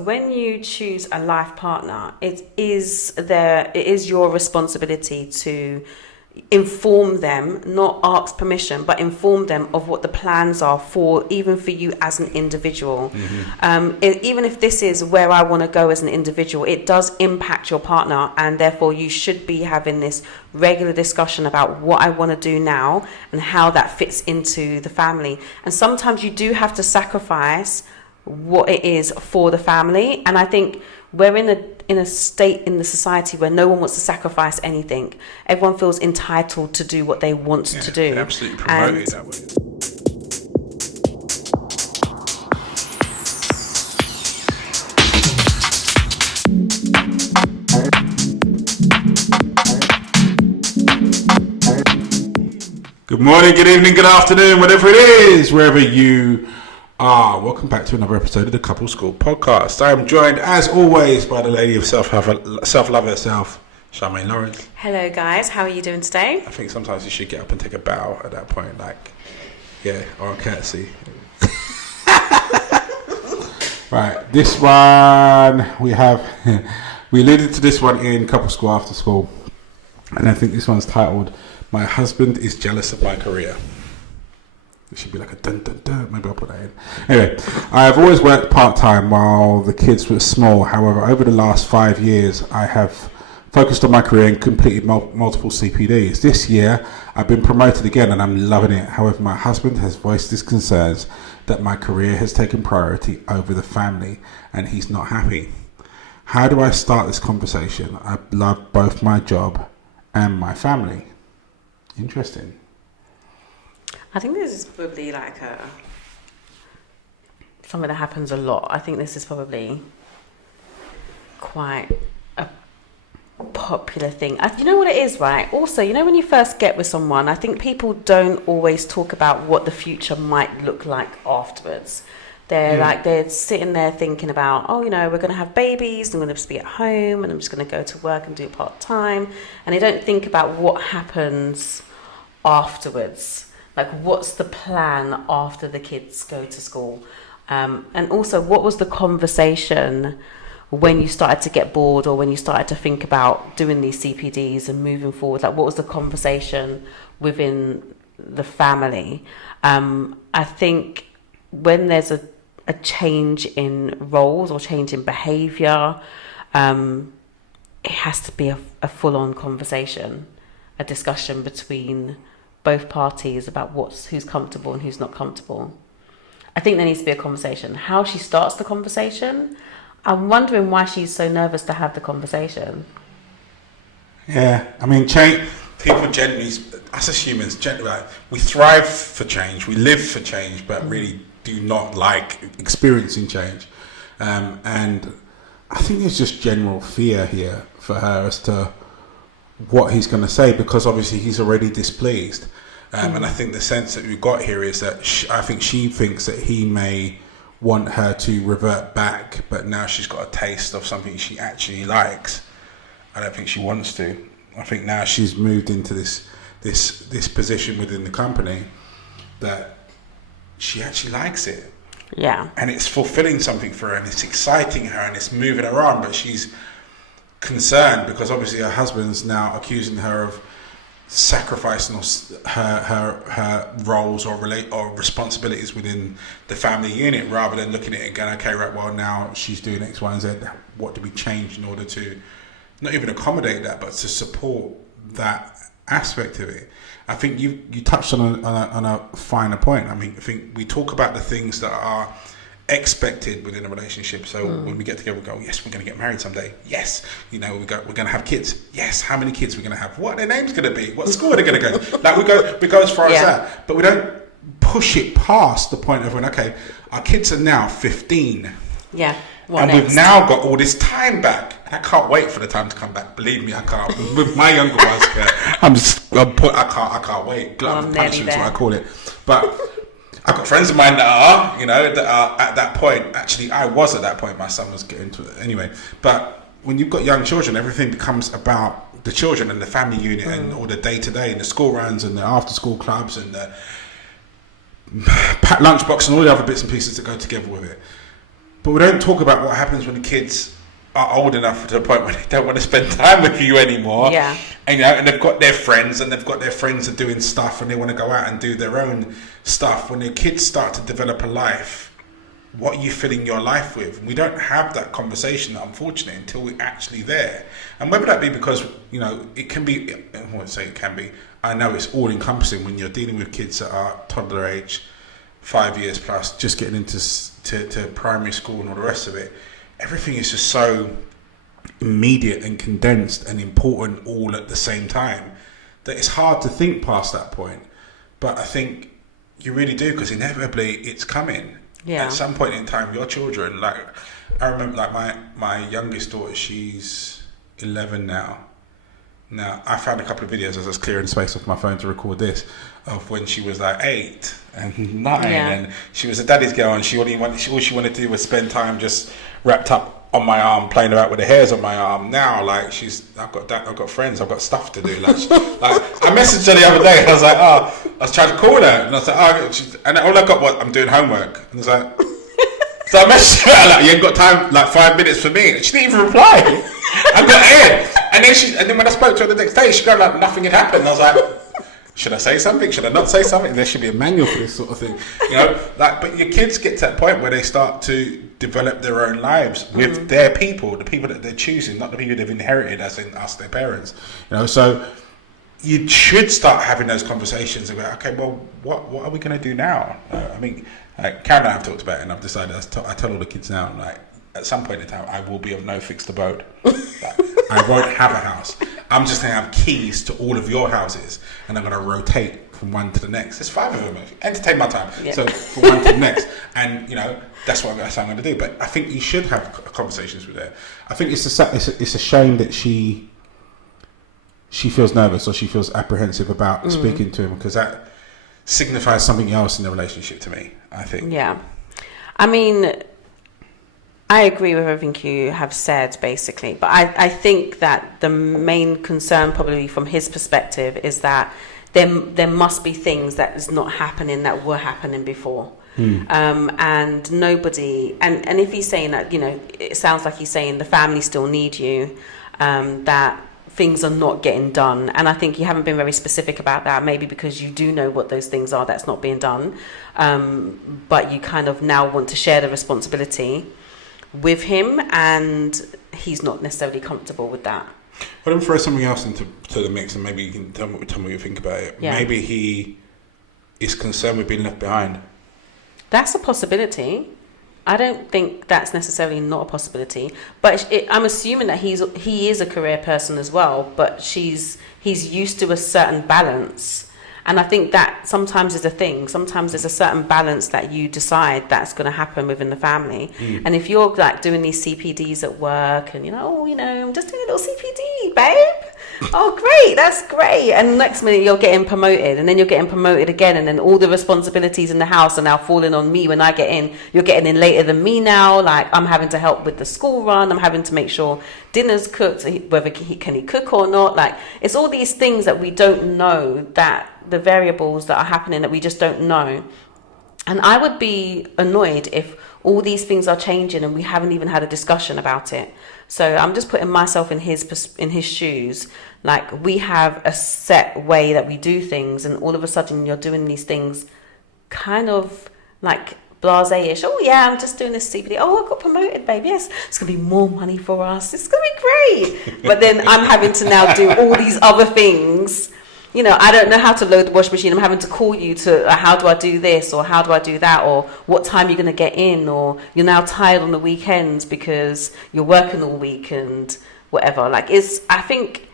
when you choose a life partner, it is your responsibility to inform them, not ask permission, but inform them of what the plans are for you as an individual. Even if this is where I want to go as an individual, it does impact your partner, and therefore you should be having this regular discussion about what I want to do now and how that fits into the family. And sometimes you do have to sacrifice what it is for the family, and I think we're in a state in the society where no one wants to sacrifice anything. Everyone feels entitled to do what they want to do. Absolutely promoted that way. Good morning, good evening, good afternoon, whatever it is, wherever you are. Welcome back to another episode of the Couple School Podcast. I am joined, as always, by the lady of self-love herself, Charmaine Lawrence. Hello, guys. How are you doing today? I think sometimes you should get up and take a bow at that point, or a courtesy. Right, this one we alluded to this one in Couple School After School, and I think this one's titled, "My Husband is Jealous of My Career." It should be like a dun dun dun. Maybe I'll put that in. Anyway, I have always worked part-time while the kids were small. However, over the last 5 years, I have focused on my career and completed multiple CPDs. This year, I've been promoted again and I'm loving it. However, my husband has voiced his concerns that my career has taken priority over the family and he's not happy. How do I start this conversation? I love both my job and my family. Interesting. I think this is probably something that happens a lot. I think this is probably quite a popular thing. You know what it is, right? Also, when you first get with someone, I think people don't always talk about what the future might look like afterwards. They're sitting there thinking about, we're going to have babies, I'm going to just be at home, and I'm just going to go to work and do part-time. And they don't think about what happens afterwards. Like, what's the plan after the kids go to school? And also, what was the conversation when you started to get bored or when you started to think about doing these CPDs and moving forward? Like, what was the conversation within the family? I think when there's a change in roles or change in behaviour, it has to be a full-on conversation, a discussion between both parties about who's comfortable and who's not comfortable. I think there needs to be a conversation. How she starts the conversation, I'm wondering why she's so nervous to have the conversation. Yeah, I mean, people generally, us as humans, we thrive for change, we live for change, but really do not like experiencing change. And I think there's just general fear here for her as to what he's going to say, because obviously he's already displeased. And I think the sense that we've got here is that I think she thinks that he may want her to revert back, but now she's got a taste of something she actually likes. I don't think she wants to. I think now she's moved into this position within the company that she actually likes it. Yeah. And it's fulfilling something for her, and it's exciting her, and it's moving her on, but she's concerned because obviously her husband's now accusing her of sacrificing her roles or responsibilities within the family unit, rather than looking at it and going, okay, right, well, now she's doing X, Y, and Z. What do we change in order to not even accommodate that, but to support that aspect of it? I think you touched on a finer point. I think we talk about the things that are expected within a relationship. So when we get together, we go, yes, we're going to get married someday. Yes, we're going to have kids. Yes, how many kids we're going to have? What their name's going to be? What school are they going to go? Like we go as far as that, but we don't push it past the point of when, okay, our kids are now 15. Yeah. And we've now got all this time back. And I can't wait for the time to come back. Believe me, I can't. With my younger ones, I can't wait. Glutton for punishment is what I call it. But I've got friends of mine that are at that point. Actually, I was at that point. My son was getting to it anyway. But when you've got young children, everything becomes about the children and the family unit and all the day-to-day and the school runs and the after-school clubs and the packed lunchbox and all the other bits and pieces that go together with it. but we don't talk about what happens when the kids are old enough to the point where they don't want to spend time with you anymore. Yeah. And, you know, and they've got their friends, and they've got their friends are doing stuff, and they want to go out and do their own stuff. When their kids start to develop a life, what are you filling your life with? We don't have that conversation, unfortunately, until we're actually there. And whether that be because, you know, it can be, I won't say it can be, I know it's all encompassing when you're dealing with kids that are toddler age, 5 years plus, just getting into to primary school and all the rest of it. Everything is just so immediate and condensed and important all at the same time that it's hard to think past that point. But I think you really do, because inevitably it's coming. Yeah. At some point in time, your children, like, I remember, like, my youngest daughter, she's 11 now. Now, I found a couple of videos as I was clearing space off my phone to record this, of when she was like 8 and 9, and she was a daddy's girl, and all she wanted to do was spend time just wrapped up on my arm, playing about with the hairs on my arm. Now, like, I've got friends, I've got stuff to do. Like, I messaged her the other day, and I was like, I was trying to call her, and I was like, and all I got was, I'm doing homework, and I was like, so I messaged her, like, you ain't got time, like 5 minutes for me, and she didn't even reply. I got ahead, and then when I spoke to her the next day, she got like nothing had happened. I was like, should I say something? Should I not say something? There should be a manual for this sort of thing, you know. Like, but your kids get to that point where they start to develop their own lives with their people, the people that they're choosing, not the people they've inherited, as in us, their parents. You know, so you should start having those conversations about, okay, well, what are we going to do now? I mean, like, Karen and I have talked about it, and I've decided, I tell all the kids now, like, at some point in time, I will be of no fixed abode. Like, I won't have a house. I'm just going to have keys to all of your houses, and I'm going to rotate from one to the next. There's 5 of them. Entertain my time. Yeah. So from one to the next. And, you know, that's what I'm going to do. But I think you should have conversations with her. I think it's a shame that she feels nervous, or she feels apprehensive about speaking to him, because that signifies something else in the relationship to me, I think. Yeah. I mean, I agree with everything you have said, basically. But I think that the main concern, probably from his perspective, is that there must be things that is not happening that were happening before. And nobody, and if he's saying that, you know, it sounds like he's saying the family still need you, that things are not getting done. And I think you haven't been very specific about that, maybe because you do know what those things are that's not being done. But you kind of now want to share the responsibility with him, and he's not necessarily comfortable with that. Well, then throw something else into the mix, and maybe you can tell me what you think about it. Yeah. Maybe he is concerned with being left behind. That's a possibility. I don't think that's necessarily not a possibility, but I'm assuming that he is a career person as well, but he's used to a certain balance. And I think that sometimes is a thing. Sometimes there's a certain balance that you decide that's going to happen within the family. And if you're like doing these CPDs at work, and I'm just doing a little CPD, babe. Oh, great, that's great. And next minute you're getting promoted, and then you're getting promoted again, and then all the responsibilities in the house are now falling on me when I get in. You're getting in later than me now. Like, I'm having to help with the school run. I'm having to make sure dinner's cooked, whether he can cook or not. Like, it's all these things that we don't know, that the variables that are happening that we just don't know. And I would be annoyed if all these things are changing and we haven't even had a discussion about it. So I'm just putting myself in his shoes. Like, we have a set way that we do things, and all of a sudden you're doing these things kind of like blasé-ish. Oh yeah, I'm just doing this CPD. Oh, I got promoted, babe. Yes, it's gonna be more money for us. It's gonna be great. But then I'm having to now do all these other things. You know, I don't know how to load the washing machine. I'm having to call you to, how do I do this, or how do I do that, or what time you're going to get in, or you're now tired on the weekends because you're working all week and whatever. Like, I think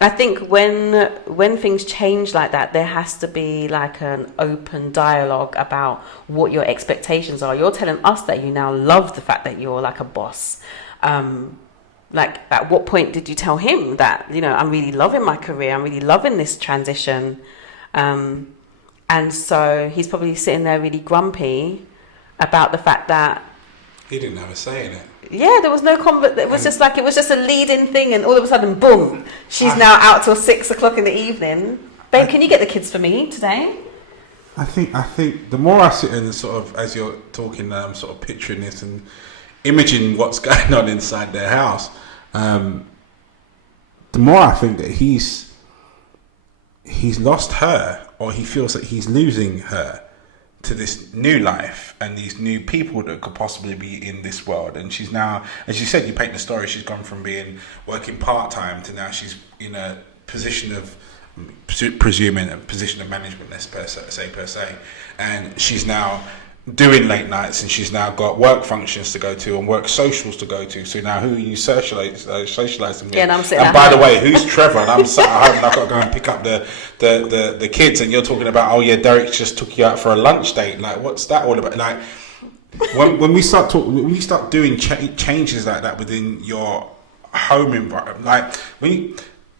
when things change like that, there has to be like an open dialogue about what your expectations are. You're telling us that you now love the fact that you're like a boss. Like, at what point did you tell him that, I'm really loving my career, I'm really loving this transition? And so he's probably sitting there really grumpy about the fact that he didn't have a say in it. Yeah, there was no it was just a lead-in thing, and all of a sudden, boom, she's now out till 6 o'clock in the evening. Babe, can you get the kids for me today? I think the more I sit and sort of, as you're talking, I'm sort of picturing this, and imaging what's going on inside their house, the more I think that he's lost her, or he feels that he's losing her to this new life and these new people that could possibly be in this world. And she's now, as you said, you paint the story, she's gone from working part-time to now she's in a position of, presuming a position of management, let's per se, and she's now doing late nights, and she's now got work functions to go to and work socials to go to. So now who are you socialising with? Yeah, and I'm sitting and at by home. the way, who's Trevor? And I'm sat at home and I've got to go and pick up the kids, and you're talking about, oh yeah, Derek just took you out for a lunch date. Like, what's that all about? Like, when we start doing changes like that within your home environment, like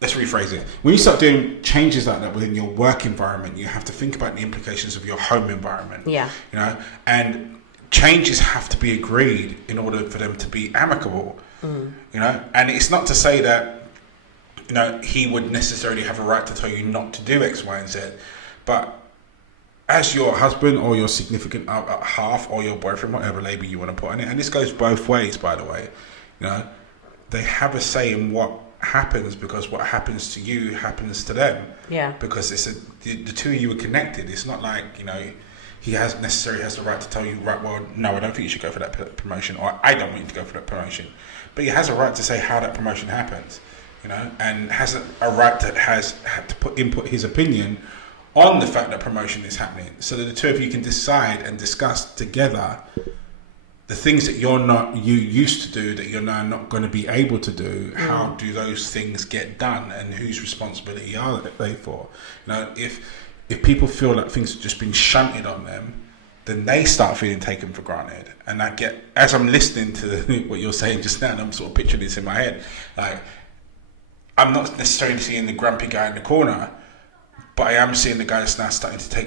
let's rephrase it. When you start doing changes like that within your work environment, you have to think about the implications of your home environment. Yeah. You know, and changes have to be agreed in order for them to be amicable. You know, and it's not to say that, you know, he would necessarily have a right to tell you not to do X, Y, and Z, but as your husband or your significant half or your boyfriend, whatever label you want to put on it, and this goes both ways, by the way, you know, they have a say in what happens, because what happens to you happens to them. Yeah. Because the two of you are connected. It's not like, you know, he necessarily has the right to tell you, right, well, no, I don't think you should go for that promotion, or I don't want you to go for that promotion. But he has a right to say how that promotion happens, you know, and has a right to input his opinion on the fact that promotion is happening, so that the two of you can decide and discuss together the things that you used to do that you're now not going to be able to do. How do those things get done, and whose responsibility are they for? You know, if people feel like things have just been shunted on them, then they start feeling taken for granted. And as I'm listening to what you're saying just now, and I'm sort of picturing this in my head, like, I'm not necessarily seeing the grumpy guy in the corner, but I am seeing the guy that's now starting to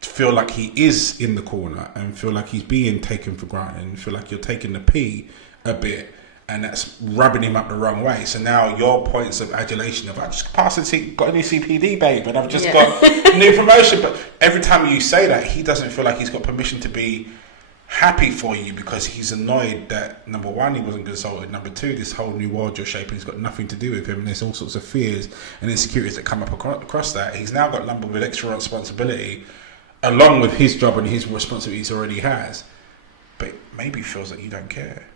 feel like he is in the corner, and feel like he's being taken for granted, and feel like you're taking the pee a bit, and that's rubbing him up the wrong way. So now your points of adulation of, I just passed got a new CPD, babe, and I've just got a new promotion. But every time you say that, he doesn't feel like he's got permission to be happy for you, because he's annoyed that, number one, he wasn't consulted, number two, this whole new world you're shaping has got nothing to do with him, and there's all sorts of fears and insecurities that come up across that. He's now got lumbered with extra responsibility along with his job and his responsibilities already has, but maybe feels that you don't care.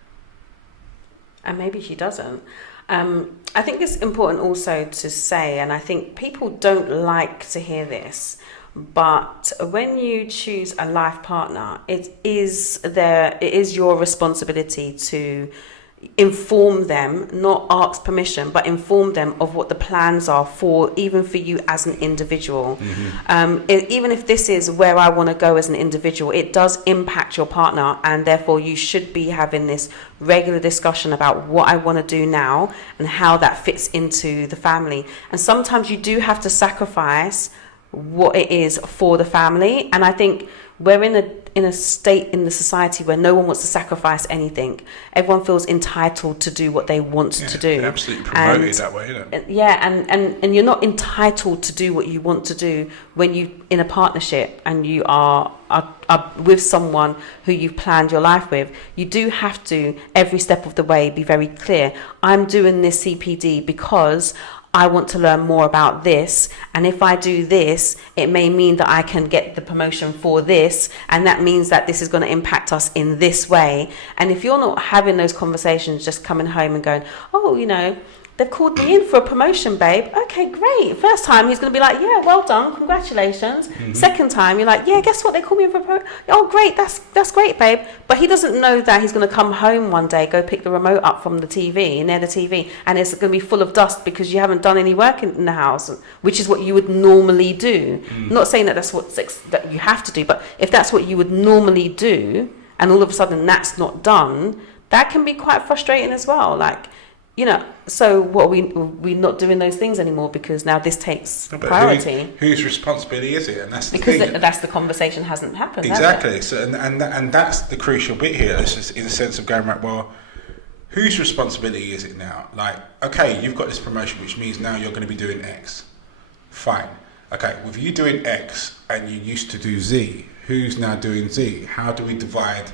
And maybe she doesn't. I think it's important also to say, and I think people don't like to hear this, but when you choose a life partner, it is your responsibility to inform them, not ask permission, but inform them of what the plans are for you as an individual. Even if this is where I want to go as an individual, it does impact your partner, and therefore you should be having this regular discussion about what I want to do now and how that fits into the family. And sometimes you do have to sacrifice what it is for the family, and I think we're in a state in the society where no one wants to sacrifice anything. Everyone feels entitled to do what they want to do. Absolutely promoted that way, isn't it? Yeah, and you're not entitled to do what you want to do when you in a partnership and you are with someone who you've planned your life with. You do have to, every step of the way, be very clear. I'm doing this CPD because I want to learn more about this, and if I do this, it may mean that I can get the promotion for this, and that means that this is going to impact us in this way. And if you're not having those conversations, just coming home and going, oh, you know, they've called me in for a promotion, babe. Okay, great. First time, he's going to be like, yeah, well done, congratulations. Second time, you're like, yeah, guess what? They called me in for a promotion. Oh, great, that's great, babe. But he doesn't know that he's going to come home one day, go pick the remote up from the TV, near the TV, and it's going to be full of dust because you haven't done any work in the house, which is what you would normally do. I'm not saying that that's that you have to do, but if that's what you would normally do, and all of a sudden that's not done, that can be quite frustrating as well. Like, you know, so what we're not doing those things anymore because now this takes priority. Whose responsibility is it? And that's the because thing. That's the conversation hasn't happened. Exactly. So and that's the crucial bit here. It's just in the sense of going right. Well, whose responsibility is it now? Like, okay, you've got this promotion, which means now you're going to be doing X. Fine. Okay, with you doing X and you used to do Z, who's now doing Z? How do we divide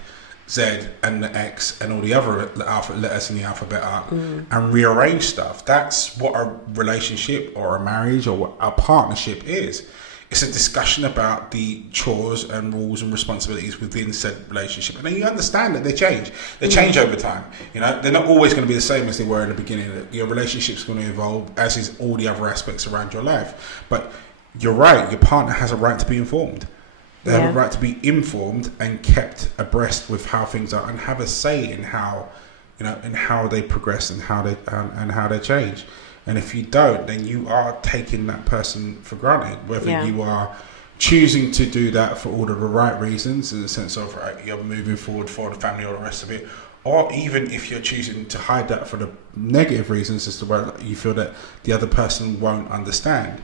Z and the X and all the other alphabet letters in the alphabet up and rearrange stuff. That's what a relationship or a marriage or what a partnership is. It's a discussion about the chores and rules and responsibilities within said relationship. And then you understand that they change. They change over time. You know, they're not always going to be the same as they were in the beginning. Your relationship's going to evolve, as is all the other aspects around your life. But you're right, your partner has a right to be informed. They have a right to be informed and kept abreast with how things are and have a say in how, you know, in how they progress and how they change. And if you don't, then you are taking that person for granted, whether you are choosing to do that for all of the right reasons, in the sense of you're moving forward for the family or the rest of it, or even if you're choosing to hide that for the negative reasons as to where you feel that the other person won't understand.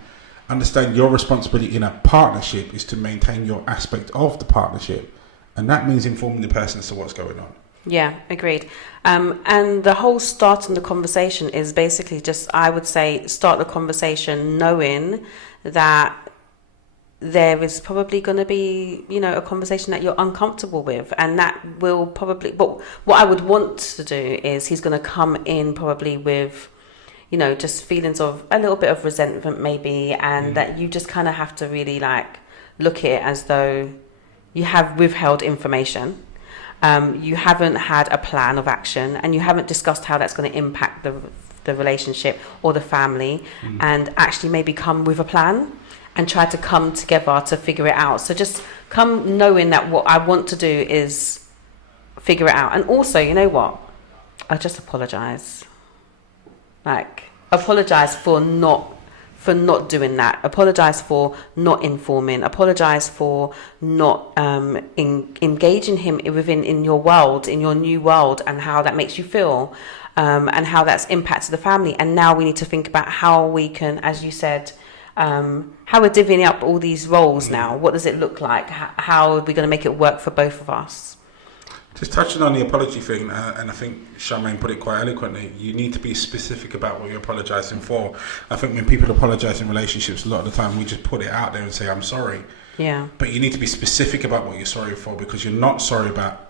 Understand your responsibility in a partnership is to maintain your aspect of the partnership. And that means informing the person as to what's going on. Yeah, agreed. And the whole starting the conversation is basically just, I would say, start the conversation knowing that there is probably going to be, you know, a conversation that you're uncomfortable with, and that will probably, but what I would want to do is he's going to come in probably with, you know, just feelings of a little bit of resentment maybe, and that you just kind of have to really like look at it as though you have withheld information. You haven't had a plan of action, and you haven't discussed how that's going to impact the relationship or the family, and actually maybe come with a plan and try to come together to figure it out. So just come knowing that what I want to do is figure it out. And also, you know what? I just apologize. Like, apologize for not doing that. Apologize for not informing. Apologize for not engaging him in your world, in your new world, and how that makes you feel, and how that's impacted the family. And now we need to think about how we can, as you said, how we're divvying up all these roles now. What does it look like? How are we going to make it work for both of us? Just touching on the apology thing, and I think Charmaine put it quite eloquently, you need to be specific about what you're apologising for. I think when people apologise in relationships, a lot of the time we just put it out there and say, I'm sorry. Yeah. But you need to be specific about what you're sorry for, because you're not sorry about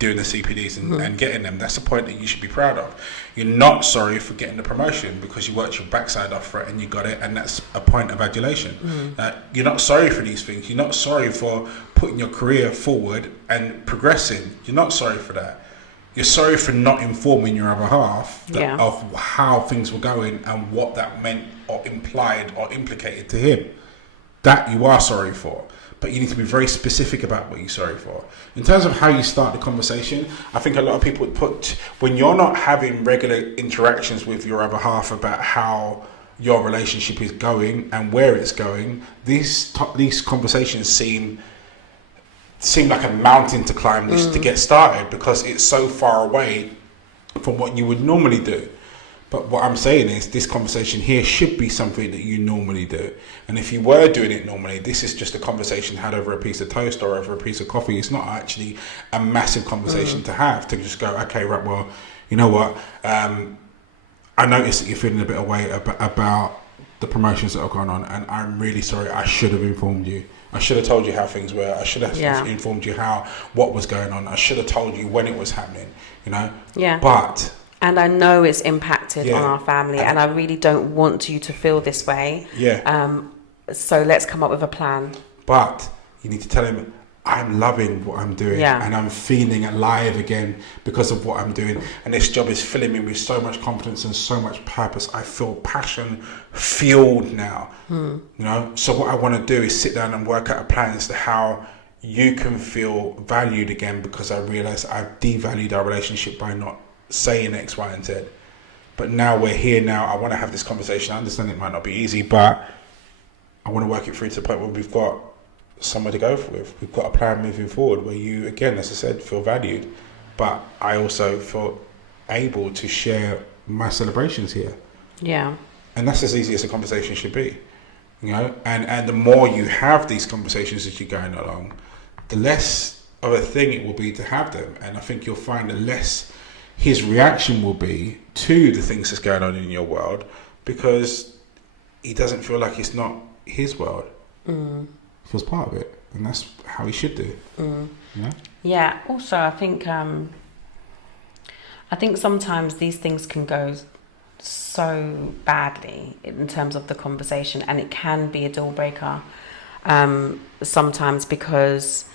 doing the CPDs and getting them. That's the point that you should be proud of. You're not sorry for getting the promotion because you worked your backside off for it and you got it, and that's a point of adulation. You're not sorry for these things. You're not sorry for putting your career forward and progressing. You're not sorry for that. You're sorry for not informing your other half of how things were going and what that meant or implied or implicated to him. That you are sorry for. But you need to be very specific about what you're sorry for. In terms of how you start the conversation, I think a lot of people would put, when you're not having regular interactions with your other half about how your relationship is going and where it's going, these conversations seem like a mountain to climb just to get started, because it's so far away from what you would normally do. But what I'm saying is this conversation here should be something that you normally do. And if you were doing it normally, this is just a conversation had over a piece of toast or over a piece of coffee. It's not actually a massive conversation to have, to just go, okay, right, well, you know what? I noticed that you're feeling a bit away about the promotions that are going on, and I'm really sorry. I should have informed you. I should have told you how things were. I should have informed you what was going on. I should have told you when it was happening, you know? Yeah. But... And I know it's impacted on our family, and I really don't want you to feel this way. Yeah. So let's come up with a plan. But you need to tell him, I'm loving what I'm doing, and I'm feeling alive again because of what I'm doing. And this job is filling me with so much confidence and so much purpose. I feel passion fueled now. You know. So what I want to do is sit down and work out a plan as to how you can feel valued again, because I realise I've devalued our relationship by not saying X, Y, and Z. But now we're here now. I want to have this conversation. I understand it might not be easy, but I want to work it through to the point where we've got somewhere to go with. We've got a plan moving forward where you, again, as I said, feel valued, but I also feel able to share my celebrations here. Yeah. And that's as easy as a conversation should be, you know. And the more you have these conversations as you're going along, the less of a thing it will be to have them. And I think you'll find the less his reaction will be to the things that's going on in your world, because he doesn't feel like it's not his world. He feels part of it, and that's how he should do. You know? Yeah. Also, I think sometimes these things can go so badly in terms of the conversation, and it can be a deal breaker sometimes, because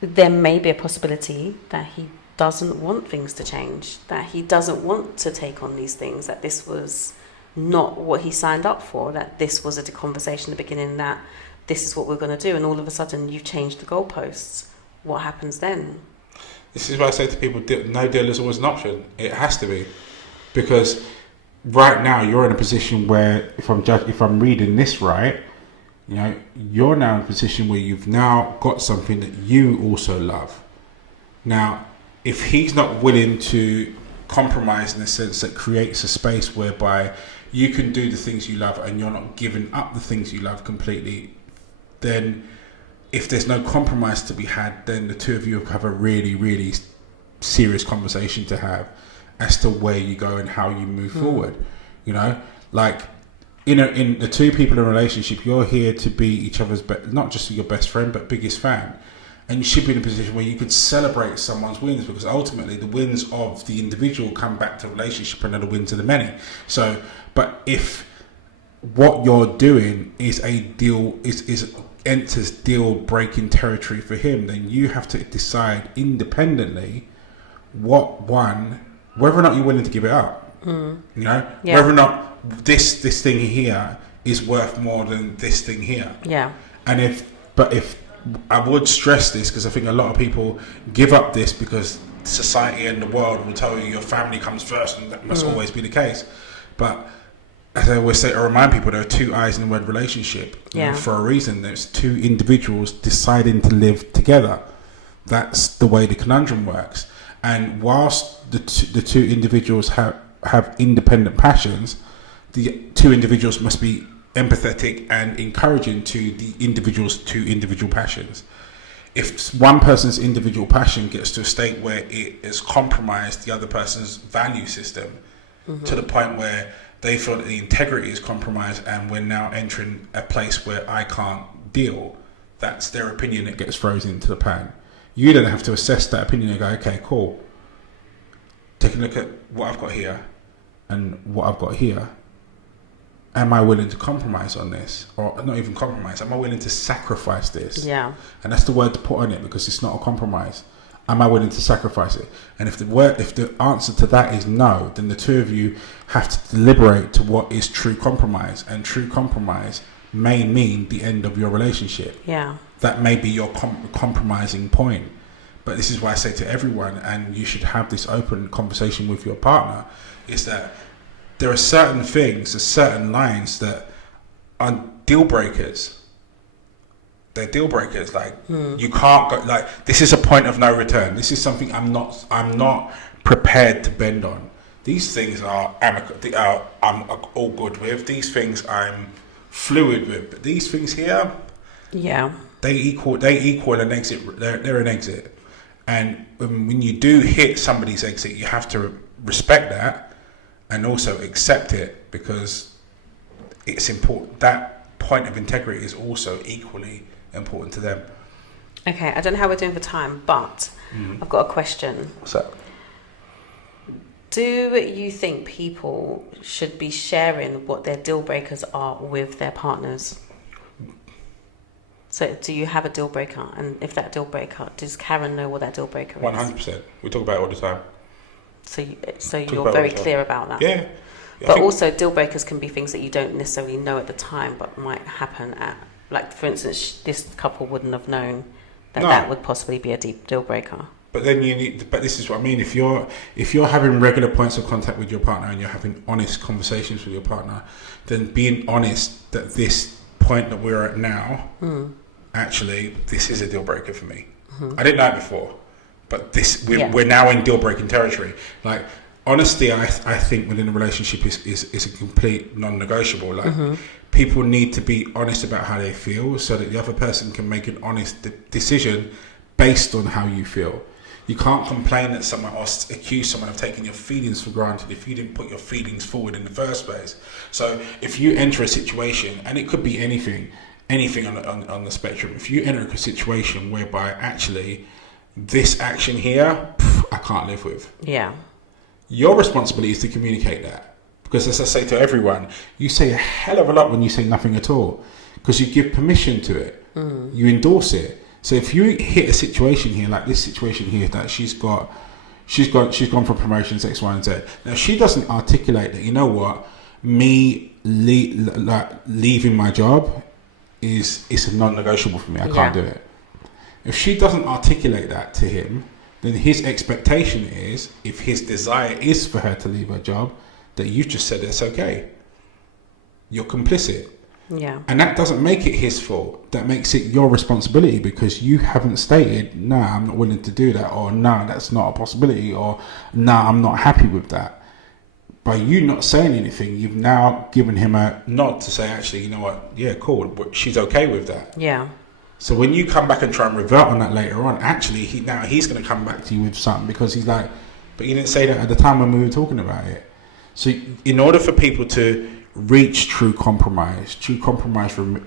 there may be a possibility that he doesn't want things to change, that he doesn't want to take on these things, that this was not what he signed up for, that this was a conversation at the beginning, that this is what we're going to do, and all of a sudden you've changed the goalposts. What happens then? This is why I say to people, no deal is always an option. It has to be, because right now you're in a position where, if I'm reading this right, you know, you're now in a position where you've now got something that you also love. Now, if he's not willing to compromise in the sense that creates a space whereby you can do the things you love and you're not giving up the things you love completely, then if there's no compromise to be had, then the two of you have a really, really serious conversation to have as to where you go and how you move forward. You know, like, you know, in the two people in a relationship, you're here to be each other's not just your best friend, but biggest fan. And you should be in a position where you could celebrate someone's wins, because ultimately the wins of the individual come back to the relationship and the wins of the many. So, but if what you're doing is a deal, enters deal breaking territory for him, then you have to decide independently whether or not you're willing to give it up. You know, whether or not this thing here is worth more than this thing here. Yeah. And if I would stress this, because I think a lot of people give up this because society and the world will tell you your family comes first, and that must always be the case. But as I always say, I remind people, there are two eyes in the word relationship. Yeah. For a reason. There's two individuals deciding to live together. That's the way the conundrum works. And whilst the two individuals have independent passions, the two individuals must be empathetic and encouraging to the individual's two individual passions. If one person's individual passion gets to a state where it has compromised the other person's value system to the point where they feel that the integrity is compromised and we're now entering a place where I can't deal, that's their opinion that gets frozen into the pan. You then have to assess that opinion and go, okay, cool. Take a look at what I've got here and what I've got here. Am I willing to compromise on this? Or not even compromise, am I willing to sacrifice this? Yeah. And that's the word to put on it, because it's not a compromise. Am I willing to sacrifice it? And if the answer to that is no, then the two of you have to deliberate to what is true compromise. And true compromise may mean the end of your relationship. Yeah. That may be your compromising point. But this is why I say to everyone, and you should have this open conversation with your partner, is that there are certain things, there's certain lines that are deal breakers. They're deal breakers. Like you can't go. Like, this is a point of no return. This is something I'm not prepared to bend on. These things I'm all good with. These things I'm fluid with. But these things here, they equal an exit. They're an exit. And when you do hit somebody's exit, you have to respect that and also accept it, because it's important. That point of integrity is also equally important to them. Okay, I don't know how we're doing for time, but I've got a question. What's that? Do you think people should be sharing what their deal breakers are with their partners? So do you have a deal breaker? And if that deal breaker, does Karen know what that deal breaker is? 100%. We talk about it all the time. So you're very clear about that? Yeah. But also deal breakers can be things that you don't necessarily know at the time, but might happen at, like, for instance, this couple wouldn't have known that would possibly be a deal breaker. But then but this is what I mean. If you're having regular points of contact with your partner and you're having honest conversations with your partner, then being honest that this point that we're at now, actually, this is a deal breaker for me. I didn't know it before, but we're now in deal breaking territory. Like, honesty, I think within a relationship is a complete non-negotiable. Like, people need to be honest about how they feel, so that the other person can make an honest decision based on how you feel. You can't complain at someone or accuse someone of taking your feelings for granted if you didn't put your feelings forward in the first place. So if you enter a situation, and it could be anything on the spectrum, if you enter a situation whereby actually this action here, I can't live with. Yeah. Your responsibility is to communicate that. Because as I say to everyone, you say a hell of a lot when you say nothing at all. Because you give permission to it. You endorse it. So if you hit a situation here, like this situation here, that she's gone for promotions X, Y, and Z. Now she doesn't articulate that. You know what? Me leaving my job it's a non-negotiable for me. I can't do it. If she doesn't articulate that to him, then his expectation is, if his desire is for her to leave her job, that you've just said it's okay. You're complicit. Yeah. And that doesn't make it his fault. That makes it your responsibility, because you haven't stated, no, I'm not willing to do that, or no, that's not a possibility, or no, I'm not happy with that. By you not saying anything, you've now given him a nod to say, actually, you know what, yeah, cool, but she's okay with that. Yeah. So when you come back and try and revert on that later on, actually, he's going to come back to you with something, because he's like, but you didn't say that at the time when we were talking about it. So in order for people to reach true compromise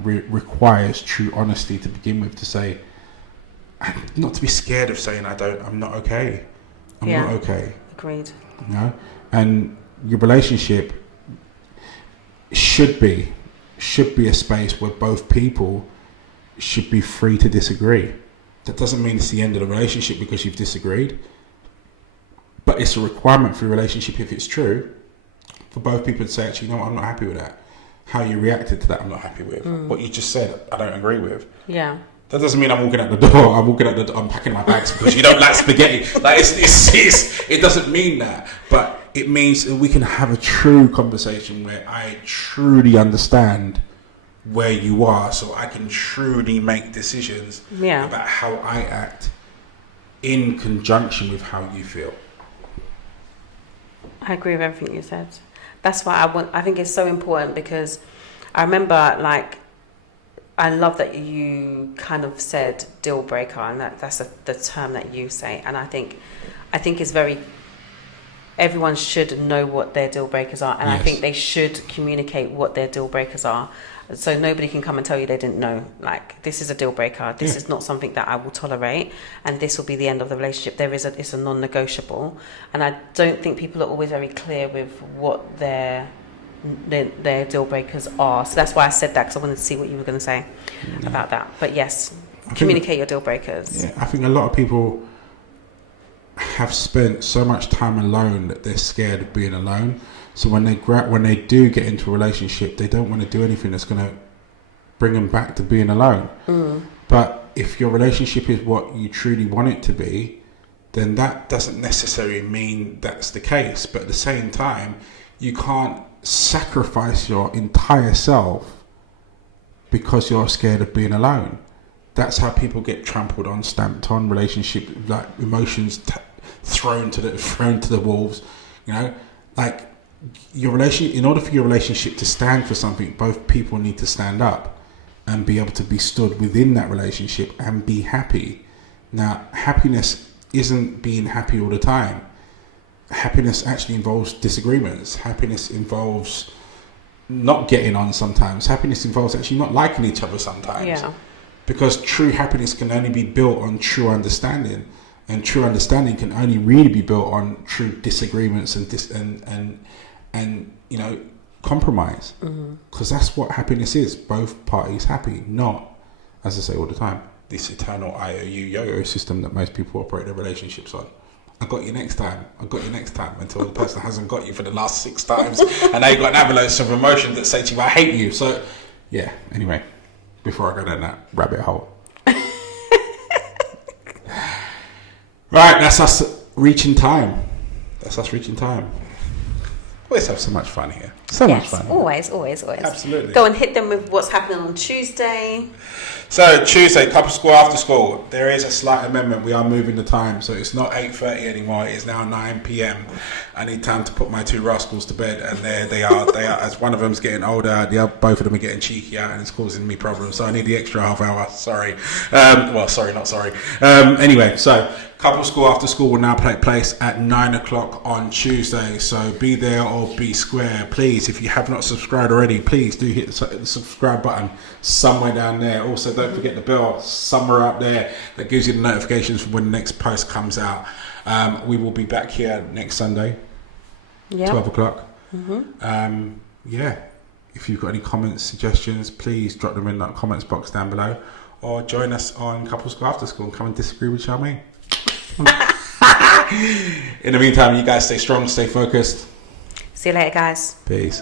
requires true honesty to begin with, to say, not to be scared of saying I'm not okay. I'm not okay. Agreed. You know? And your relationship should be a space where both people should be free to disagree. That doesn't mean it's the end of the relationship because you've disagreed, but it's a requirement for your relationship, if it's true, for both people to say, actually, no, I'm not happy with that. How you reacted to that, I'm not happy with. What you just said, I don't agree with. Yeah. That doesn't mean I'm walking out the door. I'm packing my bags because you don't like spaghetti. Like it doesn't mean that. But it means that we can have a true conversation where I truly understand where you are, so I can truly make decisions about how I act in conjunction with how you feel. I agree with everything you said. That's why I think it's so important, because I remember, like, I love that you kind of said deal breaker, and that's the term that you say. And I think it's everyone should know what their deal breakers are, and I think they should communicate what their deal breakers are, so nobody can come and tell you they didn't know. Like, this is a deal breaker. This is not something that I will tolerate, and this will be the end of the relationship. It's a non-negotiable, and I don't think people are always very clear with what their deal breakers are. So that's why I said that, because I wanted to see what you were going to say about that. But yes, communicate your deal breakers. Yeah, I think a lot of people have spent so much time alone that they're scared of being alone. So when they do get into a relationship, they don't want to do anything that's going to bring them back to being alone. But if your relationship is what you truly want it to be, then that doesn't necessarily mean that's the case. But at the same time, you can't sacrifice your entire self because you're scared of being alone. That's how people get trampled on, stamped on, relationship, like emotions thrown to the wolves. You know, like, your relationship, in order for your relationship to stand for something, both people need to stand up and be able to be stood within that relationship and be happy. Now, happiness isn't being happy all the time. Happiness actually involves disagreements. Happiness involves not getting on sometimes. Happiness involves actually not liking each other sometimes. Yeah. Because true happiness can only be built on true understanding, and true understanding can only really be built on true disagreements and you know, compromise. Because that's what happiness is. Both parties happy, not, as I say all the time, this eternal IOU yo-yo system that most people operate their relationships on. I got you next time, until the person hasn't got you for the last 6 times, and they got an avalanche of emotions that say to you, I hate you. So yeah, anyway, before I go down that rabbit hole. Right, that's us reaching time. Always have so much fun here. Much fun. Always. Absolutely. Go and hit them with what's happening on Tuesday. So Tuesday, couple school after school. There is a slight amendment. We are moving the time, so it's not 8:30 anymore. It is now 9 p.m. I need time to put my 2 rascals to bed, and they are. As one of them's getting older, both of them are getting cheekier, and it's causing me problems. So I need the extra half hour. Sorry. Not sorry. Anyway, so Couple School After School will now take place at 9 o'clock on Tuesday. So be there or be square. Please, if you have not subscribed already, please do hit the subscribe button somewhere down there. Also, don't forget the bell somewhere up there that gives you the notifications for when the next post comes out. We will be back here next Sunday, 12 o'clock. Yeah. If you've got any comments, suggestions, please drop them in that comments box down below, or join us on Couple School After School and come and disagree with Charmaine. In the meantime, you guys stay strong, stay focused. See you later, guys. Peace.